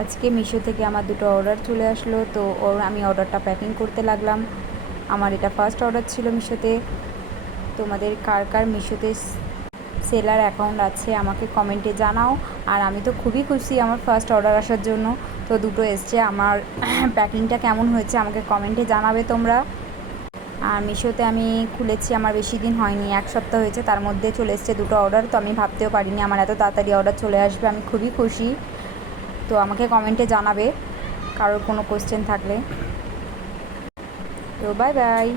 আজকে মিশো থেকে আমার দুটো অর্ডার চলে আসলো, তো আমি অর্ডারটা প্যাকিং করতে লাগলাম। আমার এটা ফার্স্ট অর্ডার ছিল মিশোতে। তোমাদের কার কার মিশোতে সেলার অ্যাকাউন্ট আছে আমাকে কমেন্টে জানাও। আর আমি তো খুবই খুশি আমার ফার্স্ট অর্ডার আসার জন্য। তো দুটো এসছে, আমার প্যাকিংটা কেমন হয়েছে আমাকে কমেন্টে জানাবে তোমরা। আর মিশোতে আমি খুলেছি, আমার বেশি দিন হয়নি, 1 সপ্তাহ হয়েছে, তার মধ্যে চলে এসছে দুটো অর্ডার। তো আমি ভাবতেও পারিনি আমার এত তাড়াতাড়ি অর্ডার চলে আসবে, আমি খুবই খুশি। তো আমাকে কমেন্টে জানাবে কারোর কোনো কোশ্চেন থাকলে। তো বাই বাই।